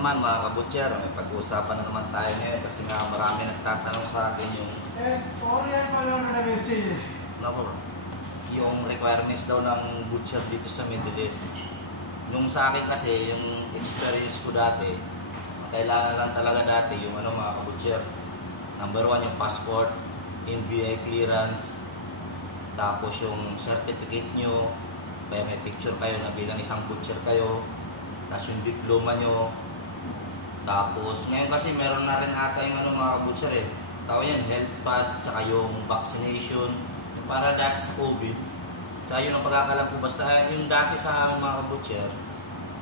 naman mga kabutcher, may pag-uusapan na naman tayo ngayon kasi nga marami nagtatanong sa akin yung Eh, Orion pa lang na nag-message. ano yung requirements daw ng butcher dito sa Middle East. Nung sa akin kasi, yung experience ko dati, ang kailangan lang talaga dati yung ano mga kabutcher. Number one, yung passport, NBI clearance, tapos yung certificate nyo, kaya may picture kayo na bilang isang butcher kayo, tapos yung diploma nyo, tapos ngayon kasi meron na rin ata yung ano mga butcher eh, tawag yan, health pass, tsaka yung vaccination, yung para dati sa COVID, tsaka yun ang pagkakalam ko, basta yung dati sa amin mga butcher,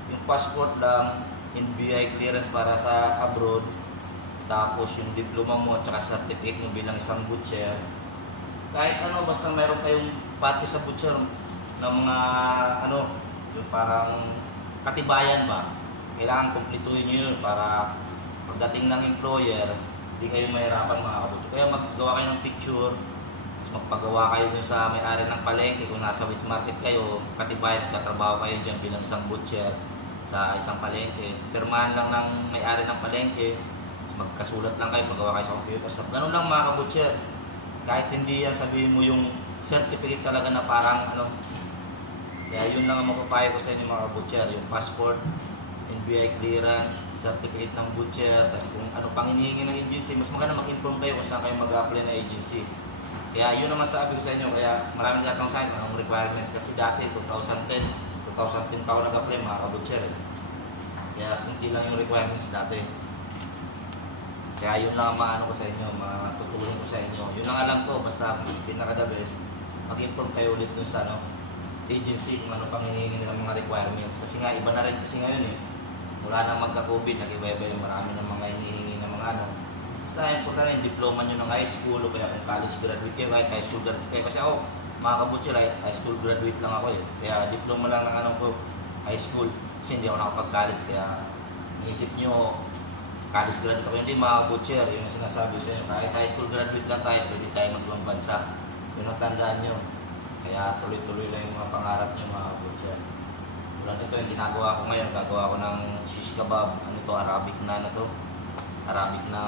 yung passport lang, NBI clearance para sa abroad, tapos yung diploma mo at saka certificate mo bilang isang butcher, kahit ano, basta meron kayong pati sa butcher ng mga ano, yung parang katibayan ba, kailangan kumpletuhin nyo yun para pagdating ng employer, hindi kayo mahirapan mga kabutcher. Kaya maggawa kayo ng picture, tapos magpagawa kayo dun sa may-ari ng palengke, kung nasa wheat market kayo, katibayan, nagtatrabaho kayo dyan bilang isang butcher sa isang palengke. Pirmahan lang ng may-ari ng palengke, tapos magkasulat lang kayo, magawa kayo sa computer shop. Ganun lang mga kabutcher. Kahit hindi yan sabihin mo yung certificate talaga na parang ano, kaya yun lang ang mapapayo ko sa inyo mga butcher, yung passport, NBI clearance, certificate ng butcher, tapos kung ano pang hinihingi ng agency, mas maganda mag-inform kayo kung saan kayo mag-apply na agency. Kaya yun naman sabi ko sa inyo, kaya maraming natanong sa akin anong requirements kasi dati 2010, 2010 pa ako nag-apply mga kabutcher. Kaya hindi lang yung requirements dati. Kaya yun lang ang maano ko sa inyo, matutulong ko sa inyo. Yun lang alam ko, basta pinaka the best, mag-inform kayo ulit dun sa ano, agency kung ano pang hinihingi nilang mga requirements. Kasi nga, iba na rin kasi ngayon eh. Mula na magka-COVID, nag-iba-iba yung marami ng mga hinihingi ng mga ano. Basta importante yung diploma nyo ng high school o kaya kung college graduate kayo, kahit high school graduate kayo. Kasi ako, mga like, high school graduate lang ako eh. Kaya diploma lang ng ano ko, high school. Kasi hindi ako nakapag-college, kaya naisip nyo, college graduate ako. Hindi mga butcher, yun ang sinasabi sa inyo. Kahit high school graduate lang tayo, pwede tayo maglong bansa. Yun ang tandaan nyo. Kaya tuloy-tuloy lang yung mga pangarap nyo mga butcher. Yung ginagawa ko ngayon, gagawa ko ng shish kebab. Ano to, Arabic na na to. Arabic na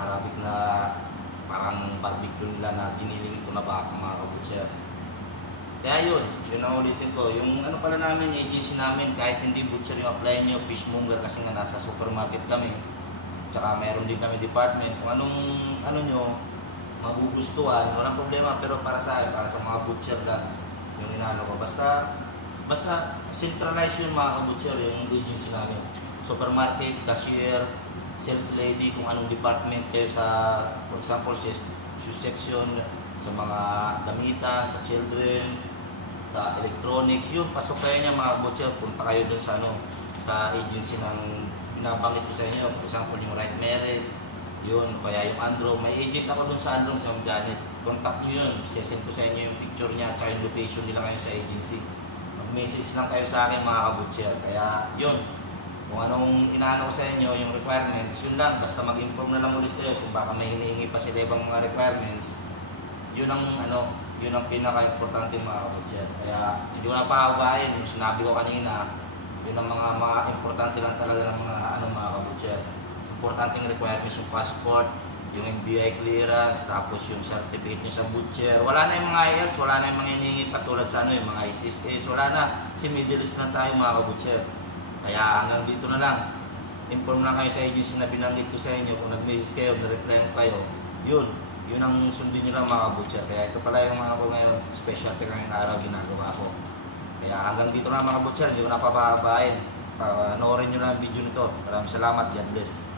Arabic na parang barbecue nila na giniling ko na ba mga kabutcher. Kaya yun, yun ang ulitin ko. Yung ano pala namin, agency namin, kahit hindi butcher yung apply nyo, fishmonger kasi nga nasa supermarket kami. Tsaka meron din kami department. Kung anong ano nyo, magugustuhan, walang problema. Pero para sa akin, para sa mga butcher lang, yung inano ko. Basta, basta centralize yun mga kabutcher, yung agency namin. Supermarket, cashier, sales lady, kung anong department kayo sa, for example, shoe section, sa mga damitan, sa children, sa electronics, yun, pasok kayo niya mga butcher, punta kayo dun sa ano, sa agency ng binabanggit ko sa inyo, for example, yung Right Merit, yun, kaya yung Andro, may agent ako dun sa Andro, sa Janet, contact nyo yun, sesend ko sa inyo yung picture niya, tsaka yung location nila kayo sa agency. Mag-message lang kayo sa akin mga kabutcher, kaya yun, kung anong inaano ko sa inyo, yung requirements, yun lang, basta mag-inform na lang ulit kayo kung baka may hinihingi pa sila ibang mga requirements, yun ang ano, yun ang pinaka-importante mga kabutcher. Kaya hindi ko na pahabain, yung sinabi ko kanina, yun ang mga, mga importante lang talaga ng mga ano mga kabutcher. Importanteng requirements yung passport, yung NBI clearance, tapos yung certificate nyo sa butcher. Wala na yung mga IELTS, wala na yung mga hinihingi patulad sa ano, yung mga ICSS, wala na. Kasi Middle East na tayo mga kabutcher. Kaya hanggang dito na lang. Inform lang kayo sa agency na binanggit ko sa inyo. Kung nag-message kayo, nag-reply kayo, yun. Yun ang sundin nyo lang mga butcher. Kaya ito pala yung mga ko ngayon, specialty ngayong araw ginagawa ko. Kaya hanggang dito na mga butcher, hindi ko na papahabain. Panoorin nyo na ang video nito. Maraming salamat. God bless.